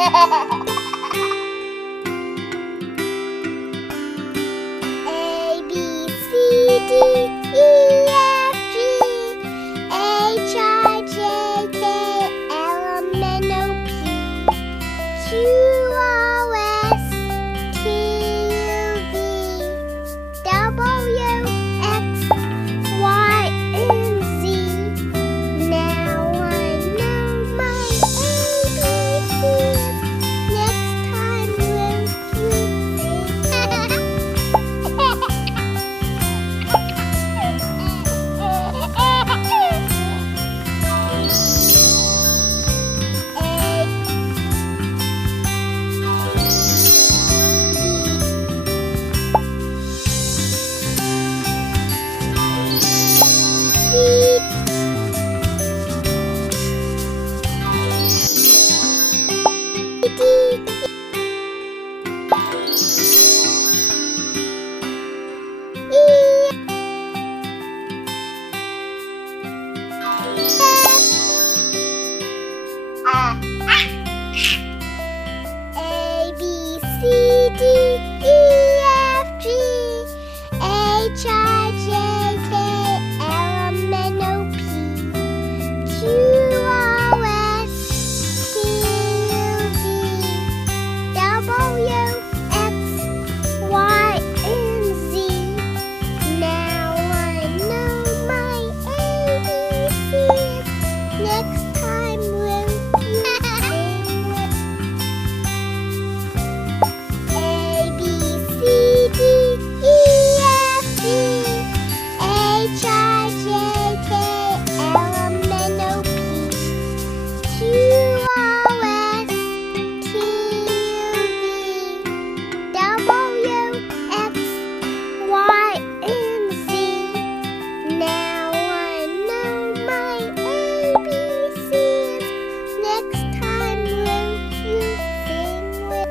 A, B, C, D, E, F, G, H, I, J, K, L, M, N, O, P, Q, R, S, T, U, V, W, X, Y, and Z. Now I know my ABCs. Next time will you A, B, C, D, E, F, G, H, I, J, K, L, M, N, O, P, Q, R, S, T, U, V, W, X, Y, and Z. Now I know my ABCs. Next time will you sing with A, B, C, D, E, F, G, H, I, J, K, L, M, N, O, P, Q, R, S, T, U, V, W, X, Y, and Z. Now I know my ABCs. Next time will you sing with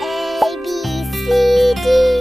A, B, C, D.